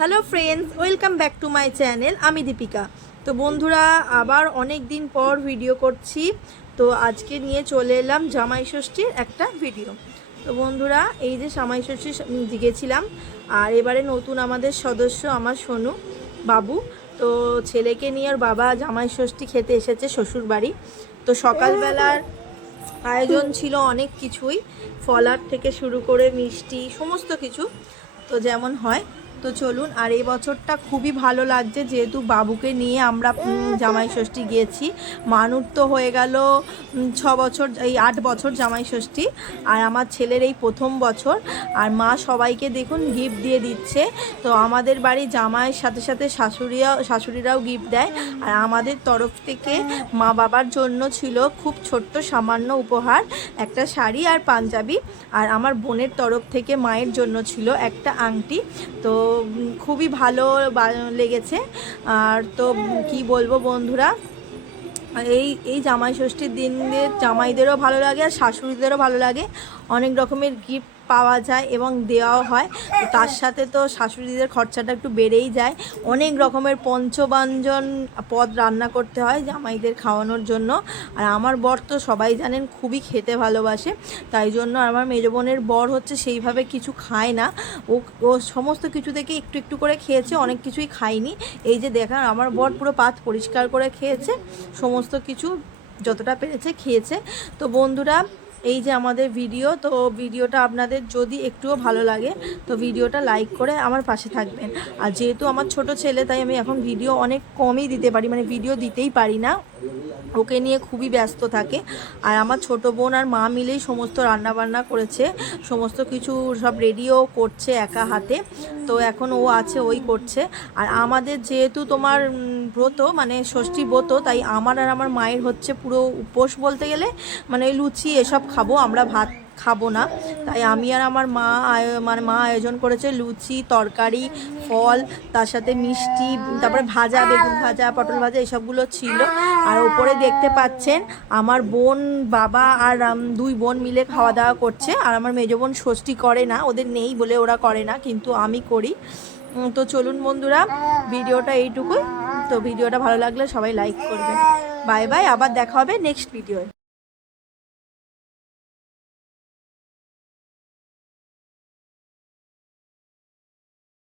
Hello friends, welcome back to my channel. আমি দীপিকা। তো বন্ধুরা, আবার অনেক দিন পর ভিডিও করছি। তো আজকে নিয়ে চলে এলাম জামাই ষষ্ঠীর একটা ভিডিও। তো বন্ধুরা, এই যে জামাই ষষ্ঠী গেছিলাম, আর এবারে নতুন আমাদের সদস্য আমার সোনু বাবু। তো ছেলেকে নিয়ে ওর বাবা জামাই ষষ্ঠী খেতে এসেছে শ্বশুর বাড়ি। তো সকালবেলার আয়োজন ছিল অনেক কিছুই, ফলার থেকে শুরু করে মিষ্টি সমস্ত কিছু, তো যেমন হয়। তো চলুন, আর এই বছরটা খুবই ভালো লাগছে যেহেতু বাবুকে নিয়ে আমরা জামাই ষষ্ঠী গিয়েছি। মানুর তো হয়ে গেল 6 বছর, এই 8 বছর জামাই ষষ্ঠী, আর আমার ছেলের এই প্রথম বছর। আর মা সবাইকে দেখুন গিফট দিয়ে দিচ্ছে। তো আমাদের বাড়ি জামাইয়ের সাথে সাথে শাশুড়িরাও গিফট দেয়। আর আমাদের তরফ থেকে মা বাবার জন্য ছিল খুব ছোট্ট সামান্য উপহার, একটা শাড়ি আর পাঞ্জাবি। আর আমার বোনের তরফ থেকে মায়ের জন্য ছিল একটা আংটি। তো খুবই ভালো লেগেছে। আর তো কি বলবো বন্ধুরা, এই জামাই ষষ্ঠীর দিনে জামাইদেরও ভালো লাগে আর শাশুড়িদেরও ভালো লাগে। অনেক রকমের গিফট পাওয়া যায় এবং দেওয়াও হয়। তার সাথে তো শাশুড়িদের খরচাটা একটু বেড়েই যায়। অনেক রকমের পঞ্চব্যঞ্জন পদ রান্না করতে হয় জামাইদের খাওয়ানোর জন্য। আর আমার বর তো সবাই জানেন খুবই খেতে ভালোবাসে, তাই জন্য আমার মেজো বোনের বর হচ্ছে সেইভাবে কিছু খায় না। ও সমস্ত কিছু থেকে একটু একটু করে খেয়েছে, অনেক কিছুই খায়নি। এই যে দেখান, আমার বর পুরো পাত পরিষ্কার করে খেয়েছে, সমস্ত কিছু যতটা পেরেছে খেয়েছে। তো বন্ধুরা, এই যে আমাদের ভিডিও, তো ভিডিওটা আপনাদের যদি একটুও ভালো লাগে তো ভিডিওটা লাইক করে আমার পাশে থাকবেন। আর যেহেতু আমার ছোট ছেলে, তাই আমি এখন ভিডিও অনেক কমই দিতে পারি, মানে ভিডিও দিতেই পারি না, ওকে নিয়ে খুবই ব্যস্ত থাকে। আর আমার ছোট বোন আর মা মিলেই সমস্ত রান্নাবান্না করেছে, সমস্ত কিছু সব রেডিও করছে একা হাতে। তো এখন ও আছে, ওই করছে। আর আমাদের যেহেতু তোমার ব্রত, মানে ষষ্ঠী ব্রত, তাই আমার আর আমার মায়ের হচ্ছে পুরো উপোস বলতে গেলে, মানে ওই লুচি এসব খাবো, আমরা ভাত খাবো না। তাই আমি আর আমার মা আয়োজন করেছে লুচি, তরকারি, ফল, তার সাথে মিষ্টি, তারপরে ভাজা, বেগুন ভাজা, পটল ভাজা, এসবগুলো ছিল। আর ওপরে দেখতে পাচ্ছেন আমার বোন, বাবা আর 2 বোন মিলে খাওয়া দাওয়া করছে। আর আমার মেজো বোন ষষ্ঠী করে না, ওদের নেই বলে ওরা করে না, কিন্তু আমি করি। তো চলুন বন্ধুরা, ভিডিওটা এইটুকুই। তো ভিডিওটা ভালো লাগলে সবাই লাইক করবেন। বাই বাই, আবার দেখা হবে নেক্সট ভিডিওয়।